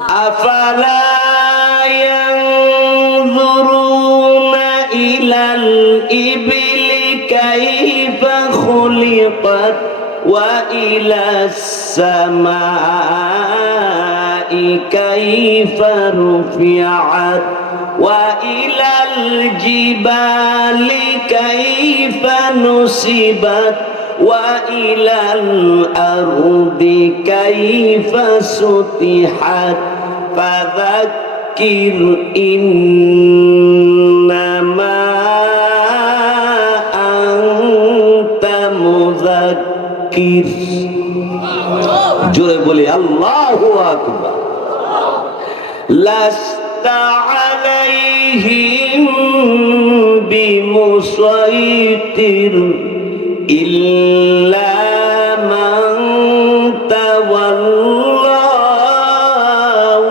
আফালা ইয়ানজুরুনা ইলাল ইবলি কাইফা খুলিকাত ওয়া ইলাস সামাই কাইফা রুফিআত ওয়া ইলাল জিবালি কাইফা নুসিবাত وإلى الأرض كيف سطحت فذكر إنما أنت مذكر جوري بولي الله أكبر لست عليهم بمسيطر إلا من تولى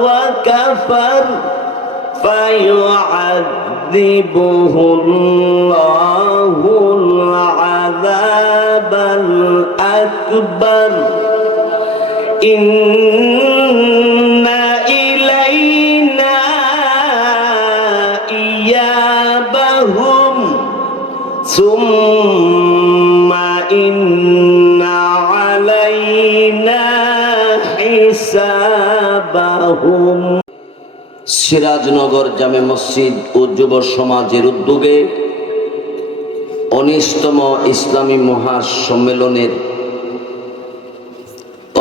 وكفر فيعذبه الله العذاب الأكبر إن إلينا إيابهم ثم إن علينا حسابهم সিরাজনগর জামে মসজিদ ও যুব সমাজের উদ্যোগে 19তম ইসলামী মহাসম্মেলনের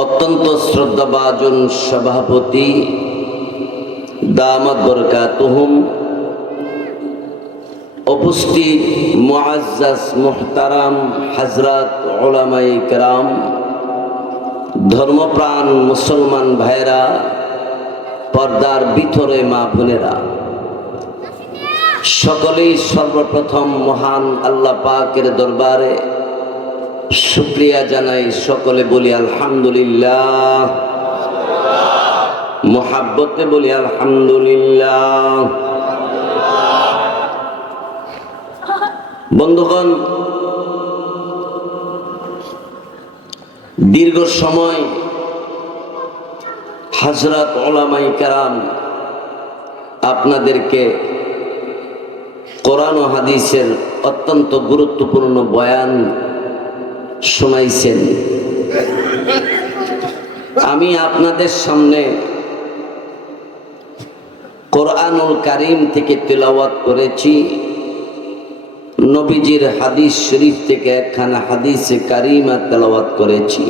অত্যন্ত শ্রদ্ধাভাজন সভাপতি দামাত বরকাতুহুম, উপস্থিত মুআজ্জাজ মুহতারাম হযরত উলামায়ে কেরাম, ধর্মপ্রাণ মুসলমান ভাইরা, পর্দার ভিতরে মা বোনেরা, সকলেই সর্বপ্রথম মহান আল্লাহ পাকের দরবারে শুকরিয়া জানাই। সকলে বলি আলহামদুলিল্লাহ, মুহাব্বতে বলি আলহামদুলিল্লাহ। বন্ধুগণ, দীর্ঘ সময় হযরত উলামায়ে কেরাম আপনাদেরকে কোরআন ও হাদিসের অত্যন্ত গুরুত্বপূর্ণ বয়ান শোনাইছেন। আমি আপনাদের সামনে কোরআনুল কারীম থেকে তিলাওয়াত করেছি, নবীজির হাদিস শরীফ থেকে একখানা হাদিসে কারিমা তেলাওয়াত করেছি।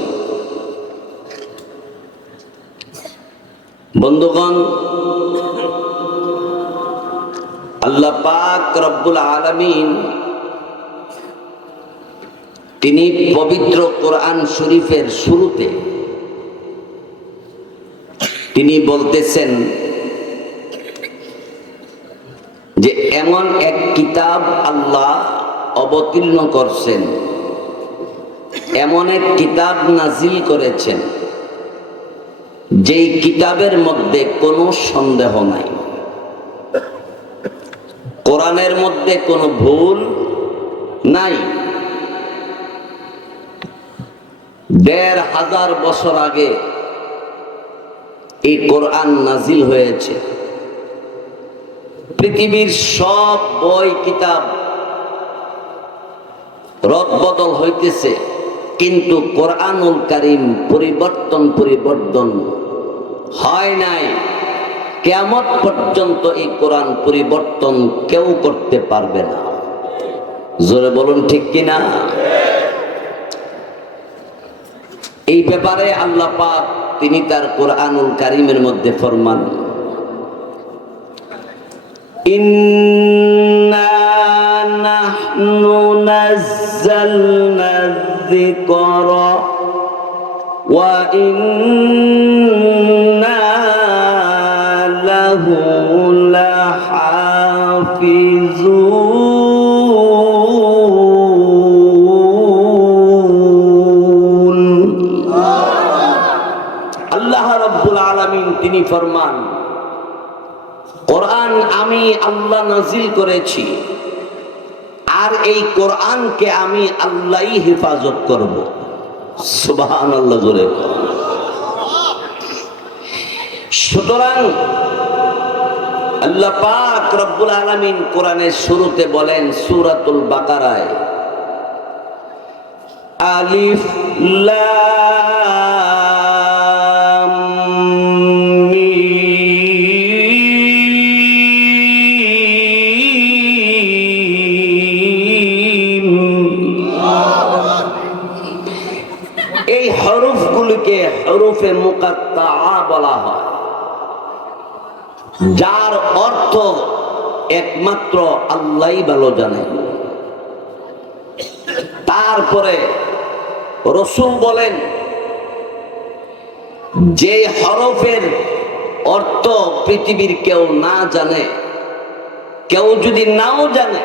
বন্ধুগণ, আল্লাহ পাক রব্বুল আলামিন তিনি পবিত্র কোরআন শরীফের শুরুতে তিনি বলতেছেন যে এমন এক কিতাব আল্লাহ অবতীর্ণ করছেন, এমন এক কিতাব নাজিল করেছেন যেই কিতাবের মধ্যে কোনো সন্দেহ নাই, কোরআনের মধ্যে কোনো ভুল নাই। ১৫০০ বছর আগে এই কোরআন নাজিল হয়েছে। পৃথিবীর সব বই কিতাব রদবদল হইতেছে, কিন্তু কোরআনুল কারীম পরিবর্তন হয় নাই। কিয়ামত পর্যন্ত এই কোরআন পরিবর্তন কেউ করতে পারবে না। জোরে বলুন ঠিক কিনা? এই ব্যাপারে আল্লাহ পাক তিনি তার কোরআনুল কারীমের মধ্যে ফরমান, ইন্না নাহনু নাযালনা যিকরা ওয়া ইন্না লাহু লাহাফিজুন। আল্লাহ রাব্বুল আলামিন তিনি ফরমান, কোরআন আমি আল্লাহ নাজিল করেছি, আর এই কোরআনকে আমি আল্লাহই হেফাজত করব। সুবহানাল্লাহ। জোরে সুতরাং আল্লাহ পাক রব্বুল আলামিন কোরআনের শুরুতে বলেন সূরাতুল বাকারায়, আলিফ লাম মিম। এই হরফগুলিকে হরফে মুকাত্তাআ বলা হয়, যার অর্থ একমাত্র আল্লাহই ভালো জানেন। তারপরে রাসূল বলেন, যে হরফের অর্থ পৃথিবীর কেউ না জানে, কেউ যদি নাও জানে,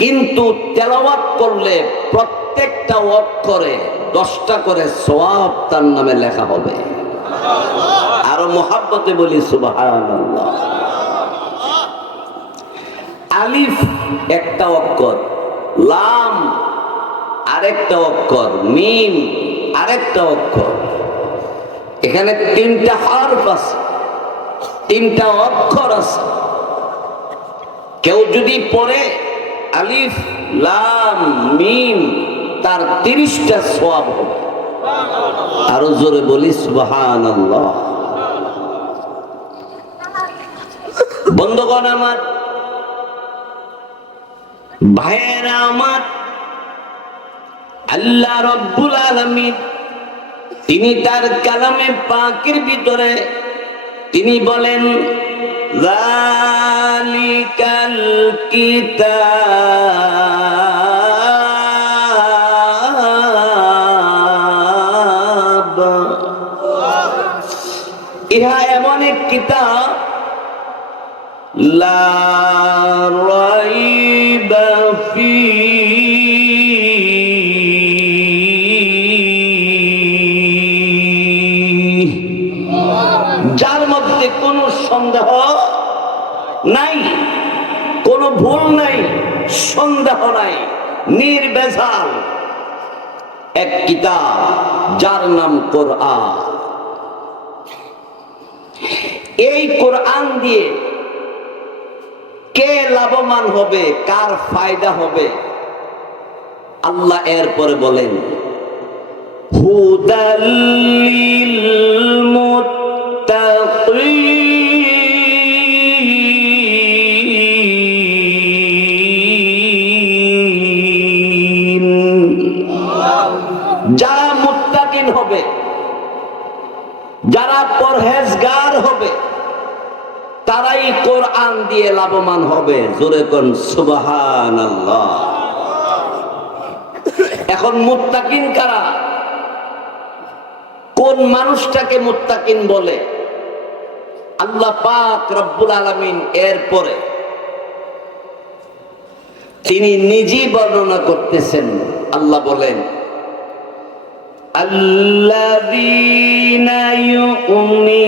কিন্তু তেলাওয়াত করলে প্রত্যেকটা অক্ষরে 10টা করে সওয়াব তার নামে লেখা হবে। আরো মোহাব্বতে বলি সুবহানাল্লাহ। আলিফ একটা অক্ষর, লাম আরেকটা অক্ষর, মিম আরেকটা অক্ষর। এখানে 3টা হরফ আছে, 3টা অক্ষর আছে। কেউ যদি পড়ে আলিফ লাম মিম, তার 30টা সওয়াব হবে। আরো জোরে বলি সুবহানাল্লাহ। বন্ধুগণ আমার, ভাইয়েরা আমার, আল্লাহ রাব্বুল আলামিন তিনি তার কালামে পাকের ভিতরে তিনি বলেন, যালিকাল কিতাব, ইহা এমন এক কিতাব, লা রাইবা ফীহি, যার মধ্যে কোনো সন্দেহ নাই, কোনো ভুল নাই, সন্দেহ নাই, নির্ভেজাল এক কিতাব, যার নাম কোরআন। এই কোরআন দিয়ে কে লাভবান হবে, কার ফায়দা হবে, আল্লাহ এরপরে বলেন, হুদাল লিল মুত্তাকিন, যারা মুত্তাকিন হবে, যারা পরহেজগার হবে, তারাই কোরআন দিয়ে লাভবান হবে। জোরে কোন সুবহানাল্লাহ। এখন মুত্তাকিন কারা? কোন মানুষটাকে মুত্তাকিন বলে? আল্লাহ পাক রব্বুল আলামিন এরপরে তিনি নিজেই বর্ণনা করতেছেন। আল্লাহ বলেন, আল্লাযীনা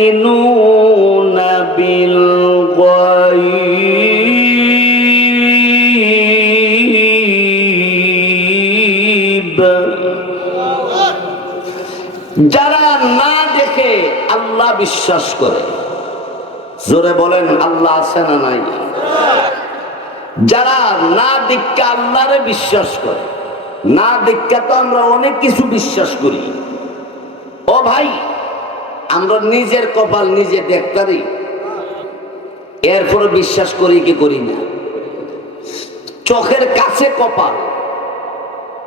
ইউমিনুনা বিল গায়ব, যারা না দেখে আল্লাহ বিশ্বাস করে। জোরে বলেন, আল্লাহ আছে না নাই? যারা না দেখে আল্লাহরে বিশ্বাস করে। না দেখে তো আমরা অনেক কিছু বিশ্বাস করি। ও ভাই, আমরা নিজের কপাল নিজে দেখতে পারি, এরপরে বিশ্বাস করি কি করি না? চোখের কাছে কপাল,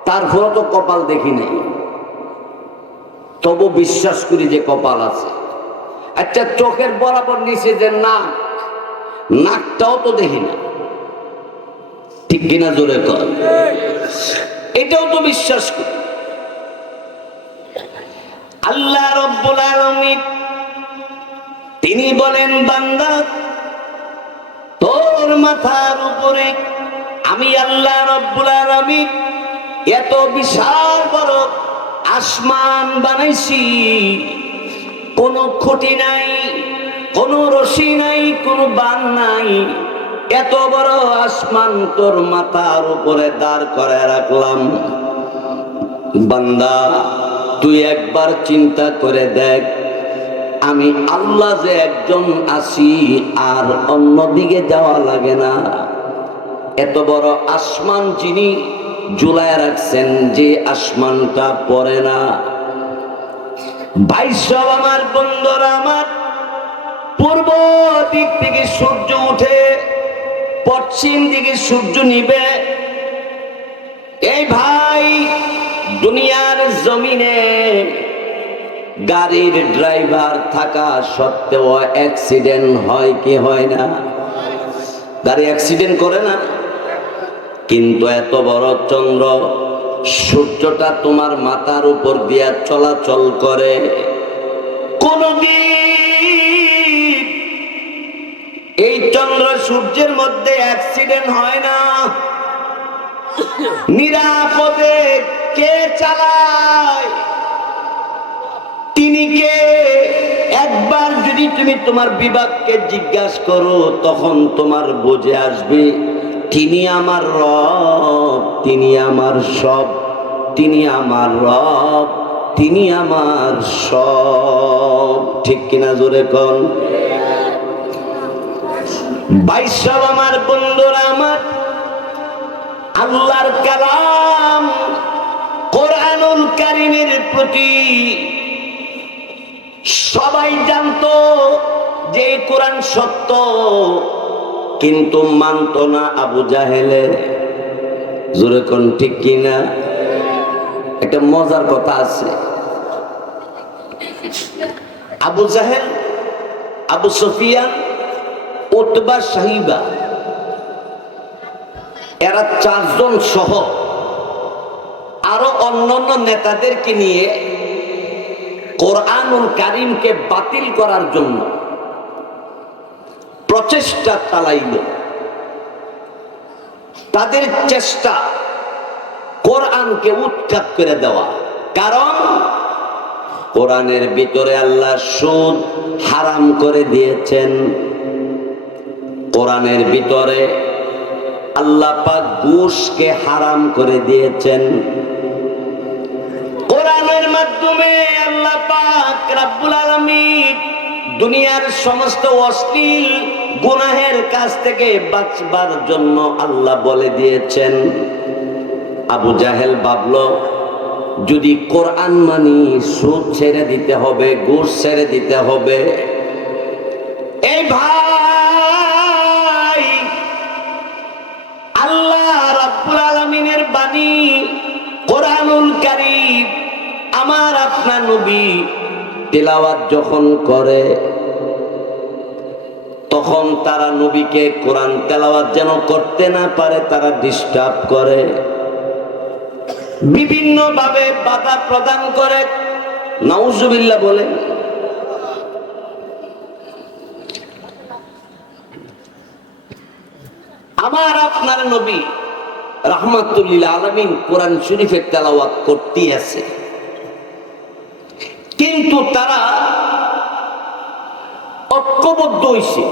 তারপরে তো কপাল দেখি নাই, তবু বিশ্বাস করি যে কপাল আছে। আচ্ছা, চোখের বরাবর নিচে যে নাক, নাকটাও তো দেখি না, ঠিক কিনা? জোরে কর। এটাও তো বিশ্বাস করি। আল্লাহ রাব্বুল আলামিন তিনি বলেন, বান্দা, তোর মাথার উপরে আমি আল্লাহ রাব্বুল আলামিন এত বিশাল বড় আসমান বানাইছি, কোনো খুঁটি নাই, কোনো রশি নাই, কোনো বান নাই। এত বড় আসমান তোর মাথার উপরে দাঁড় করে রাখলাম। বান্দা, তুই একবার চিন্তা করে দেখ, আমি আল্লাহ যে একজন আছি, আর অন্যদিকে যাওয়া লাগে না। এত বড় আসমান যিনি ঝুলায় রাখছেন, যে আসমানটা পড়ে না। ভাইসব আমার বন্ধুরা আমার, পূর্ব দিক থেকে সূর্য উঠে পশ্চিম দিকে সূর্য নিবে। এই ভাই, দুনিয়ার জমিনে গাড়ির ড্রাইভার থাকা সত্ত্বেও অ্যাক্সিডেন্ট হয় কি হয় না? গাড়ি অ্যাক্সিডেন্ট করে না? কিন্তু এত বড় চন্দ্র, সূর্যটা তোমার মাথার উপর দিয়া চলাচল করে, কোনদিন এই চন্দ্র সূর্যের মধ্যে অ্যাক্সিডেন্ট হয় না। নিরাপদে কে চালায়? তিনি কে? একবার যদি তুমি তোমার বিভাগকে জিজ্ঞাসা করো, তখন তোমার বুঝে আসবে তিনি আমার রব, তিনি আমার সব, তিনি আমার রব, তিনি আমার সব। ঠিক কিনা জোরে কোন? ভাইসব আমার বন্ধুরা আমার, আল্লাহর কালাম কোরআনুল কারীমের প্রতি সবাই জানতো যে কোরআন সত্য, কিন্তু মানত না আবু জাহেলে। জোরে কোন ঠিক কিনা? একটা মজার কথা আছে। আবু জাহেল, আবু সুফিয়ান, উতবা, সাহিবা, এরা চারজন সহ আরো অন্যান্য নেতাদেরকে নিয়ে কোরআনুল কারীমকে বাতিল করার জন্য প্রচেষ্টা চালাইল। তাদের চেষ্টা কোরআনকে উৎখাত করে দেওয়া। কারণ কোরআনের ভিতরে আল্লাহ সুদ হারাম করে দিয়েছেন, কোরআনের ভিতরে আল্লাহ পাক ঘুষকে হারাম করে দিয়েছেন। কোরআনের মাধ্যমে আল্লাহ পাক রব্বুল আলামিন দুনিয়ার সমস্ত অশ্লীল গুনাহের কাছ থেকে বাঁচবার জন্য আল্লাহ বলে দিয়েছেন। আবু জাহেল ভাবলো, যদি কোরআন মানি সুদ ছেড়ে দিতে হবে, ঘুষ ছেড়ে দিতে হবে। এই ভাই, আল্লাহ রাব্বুল আলামিনের বাণী কোরআনুল কারীম আমার আপনার নবী তেলাওয়াত যখন করে, তখন তারা নবীকে কোরআন তেলাওয়াত যেন করতে না পারে তারা ডিস্টার্ব করে, বিভিন্ন ভাবে বাধা প্রদান করে। নাউজুবিল্লাহ বলে। আমার আপনার নবী রাহমাতুল্লিল আলামিন কোরআন শরীফের তেলাওয়াত করতেই আছে, কিন্তু তারা ঐক্যবদ্ধ হইছে।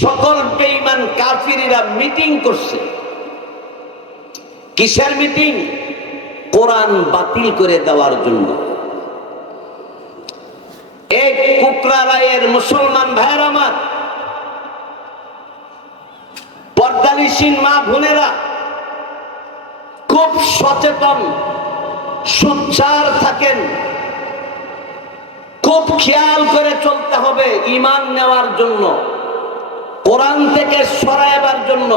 সকল বেঈমান কাফিররা মিটিং করছে। কিসের মিটিং? কোরআন বাতিল করে দেওয়ার জন্য। এক কুকরা রায়ের মুসলমান ভাইয়ের আমার, পর্দানিসীন মা বোনেরা খুব সচেতন, সোচ্চার থাকেন। খুব খেয়াল করে চলতে হবে ঈমান নেওয়ার জন্য, কোরআন থেকে সরাইবার জন্য,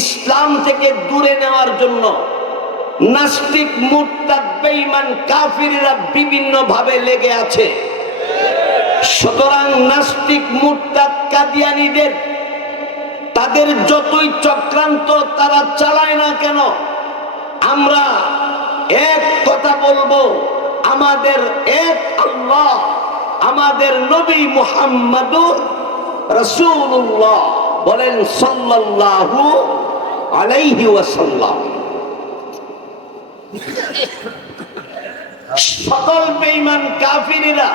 ইসলাম থেকে দূরে নেওয়ার জন্য। নাস্তিক, মুরতাদ, বেঈমান কাফিররা বিভিন্ন ভাবে লেগে আছে। সুতরাং নাস্তিক, মুরতাদ, কাদিয়ানীদের তাদের যতই চক্রান্ত তারা চালায় না কেন, আমরা এক কথা বলবো, আমাদের এক আল্লাহ, আমাদের নবী মুহাম্মাদুর রাসূলুল্লাহ বলেন সাল্লাল্লাহু আলাইহি ওয়াসাল্লাম। সকল বেঈমান কাফিররা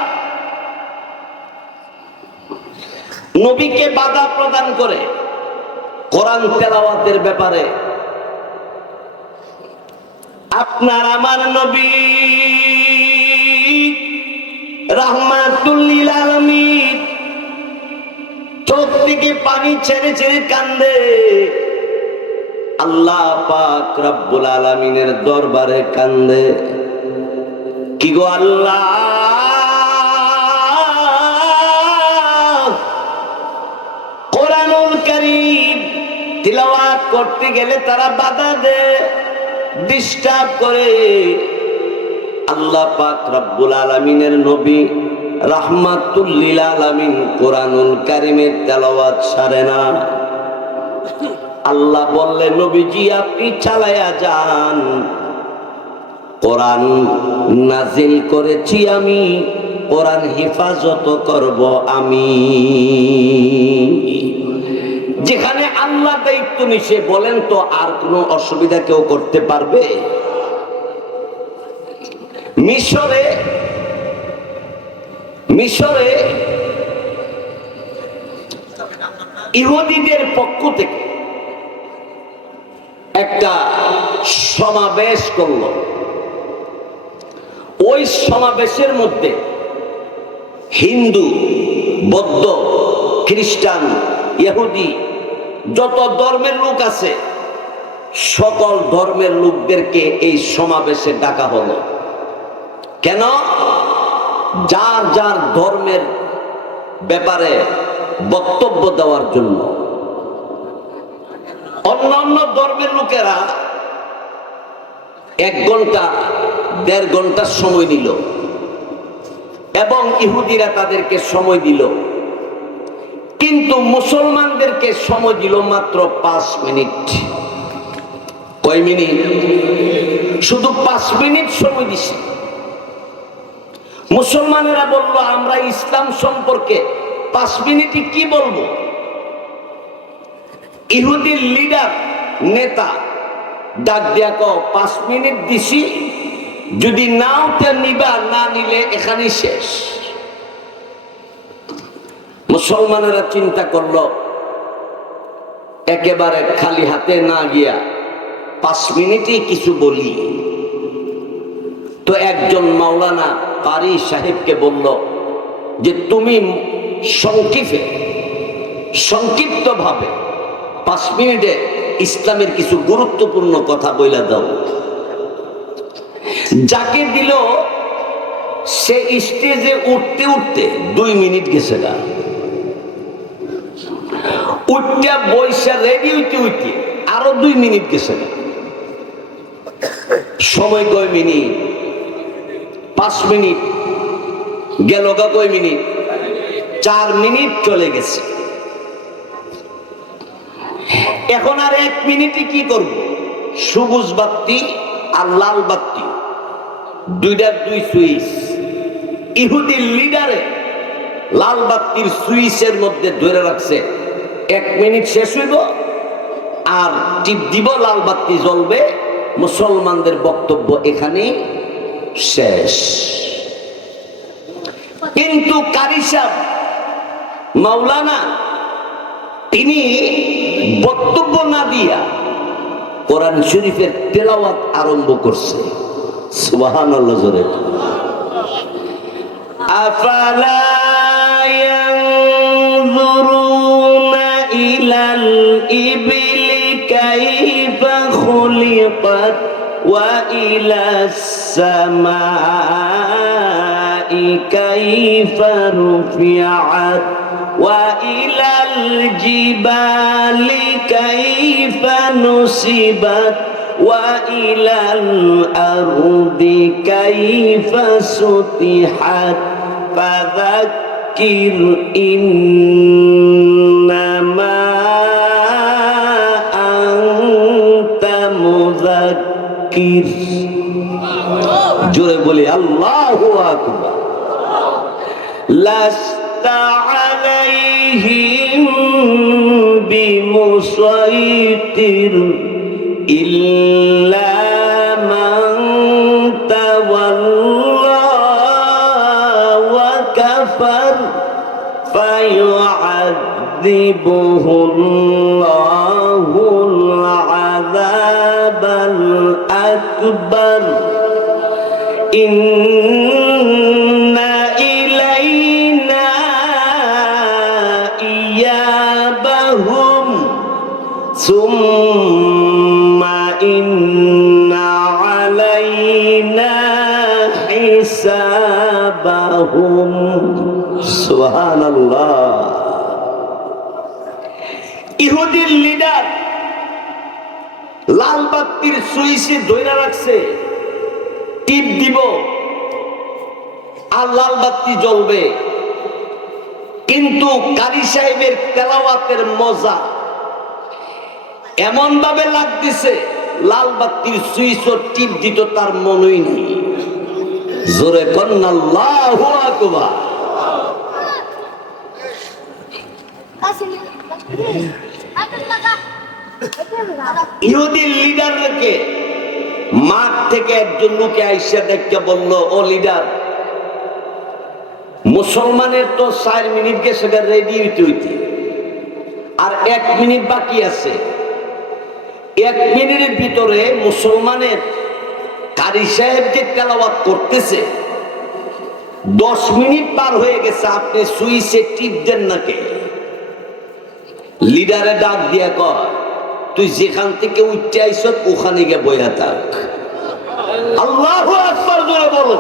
নবীকে বাধা প্রদান করে কোরআন তেলাওয়াতের ব্যাপারে। আপনার আমার নবী রাহমাতুল লিল আলামিন চোখ থেকে পানি ছেড়ে ছেড়ে কান্দে। আল্লাহ পাক রব্বুল আলামিনের দরবারে কান্দে, কি গো আল্লাহ, কোরআনুল কারীম তিলাওয়াত করতে গেলে তারা বাধা দেয়, ডিস্টার্ব করে। আল্লাহ পাক রব্বুল আলামিনের নবী রাহমাতুল লিল আলামিন কোরআনুল কারীমের তেলাওয়াত সারে না। আল্লাহ বললেন, নবীজি আপনি চালায়া যান, কোরআন নাজিল করেছি আমি, কোরআন হেফাজত করব আমি। যেখানে আল্লাহ দায়িত্ব নিছে, বলেন তো আর কোনো অসুবিধা কেউ করতে পারবে? মিশরে ইহুদিদের পক্ষ থেকে একটা সমাবেশ করলো। ওই সমাবেশের মধ্যে হিন্দু, বৌদ্ধ, খ্রিস্টান, ইহুদি যত ধর্মের লোক আছে সকল ধর্মের লোকদেরকে এই সমাবেশে ডাকা হলো। কেন? যার যার ধর্মের ব্যাপারে বক্তব্য দেওয়ার জন্য। অন্যান্য ধর্মের লোকেরা 1 ঘন্টা 1.5 ঘন্টা সময় নিল এবং ইহুদিরা তাদেরকে সময় দিল, কিন্তু মুসলমানদেরকে সময় দিল মাত্র 5 মিনিট। কয় মিনিট? শুধু 5 মিনিট সময় দিছে। মুসলমানেরা বলল, আমরা ইসলাম সম্পর্কে 5 মিনিটে কি বলবো? ইহুদির লিডার, নেতা ডাক দিয়া কও 5 মিনিট দিছি, যদি নাও তে নিবা, না নিলে এখানেই শেষ। মুসলমানেরা চিন্তা করলো একেবারে খালি হাতে না গিয়া 5 মিনিটই কিছু বলি। তো একজন মাওলানা কারি সাহেবকে বলল যে তুমি সংক্ষিপ্ত ভাবে 5 মিনিটে ইসলামের কিছু গুরুত্বপূর্ণ কথা বইলা দাও। যাকে দিল সে স্টেজে উঠতে উঠতে 2 মিনিট গেছে না, উঠটা বৈশা রেডি হইতে হইতে আরো 2 মিনিট গেছে না। সময় কয় মিনিট? 5 মিনিট গেল গা কয় মিনিট? 4 মিনিট চলে গেছে। এখন আর 1 মিনিটে কি করব? সবুজ বাতি আর লাল বাতি, দুইটার 2 সুইচ। ইহুদির লিডারে লাল বাতির সুইচের মধ্যে ধরে রাখছে, 1 মিনিট শেষ হইব আর টিপ দিব, লাল বাতি জ্বলবে, মুসলমানদের বক্তব্য এখানেই শেষ। কিন্তু কারি সাহেব মাওলানা তিনি বক্তব্য না দিয়া কোরআন শরীফের তেলাওয়াত আরম্ভ করছে। সুবহানাল্লাহ জোরে। আফালা ইয়ানজুরুনা ইলাল ইবলি কাইফা খুলিকাত ওয়া ইলাস সামাই কাইফা রুফিআত ওয়া ইলাল জিবালি কাইফা নুসিবাত ওয়া ইলাল আরদি কাইফা সুতিহাত ফাযাক্কির ইন্নামা আনতা মুযাক্কির। জোরে বলি আল্লাহু আকবার। লাস্তা আলাইহিম বিমুসাইতির ইল্লা মান তাওয়াল্লা ওয়া কাফার ফায়ুআযিবুহুল্লাহুল আযাবাল আকবার। ইন্না সিয়াবাহুম। সুবহানাল্লাহ। ইহুদির লিডার লাল বাতির সুইচে ধরে রাখছে, টিপ দিব আর লাল বাতি জ্বলবে, কিন্তু কারি সাহেবের তেলাওয়াতের মজা এমন ভাবে লাগতেছে লাল বাতির সুইচ টিপ দিত তার মনই নেই। জোরে কন্না আল্লাহু আকবার। ইহুদির লিডারকে মাঠ থেকে একজন লোকে আইসা দেখতে বলল, ও লিডার, মুসলমানের তো 4 মিনিট গেছে রেডি হইতে হইতে, আর 1 মিনিট বাকি আছে। 1 মিনিটের ভিতরে মুসলমানের কারি সাহেব যে তেলাওয়াত করতেছে 10 মিনিট পার হয়ে গেছে, আপনি সুইচে টিপ দেন না কে? লিডারে ডাক দিয়া কয়, তুই যেখান থেকে উঠতে আইস ওখানে গিয়ে বইয়া থাক। আল্লাহু আকবার জোরে বলো।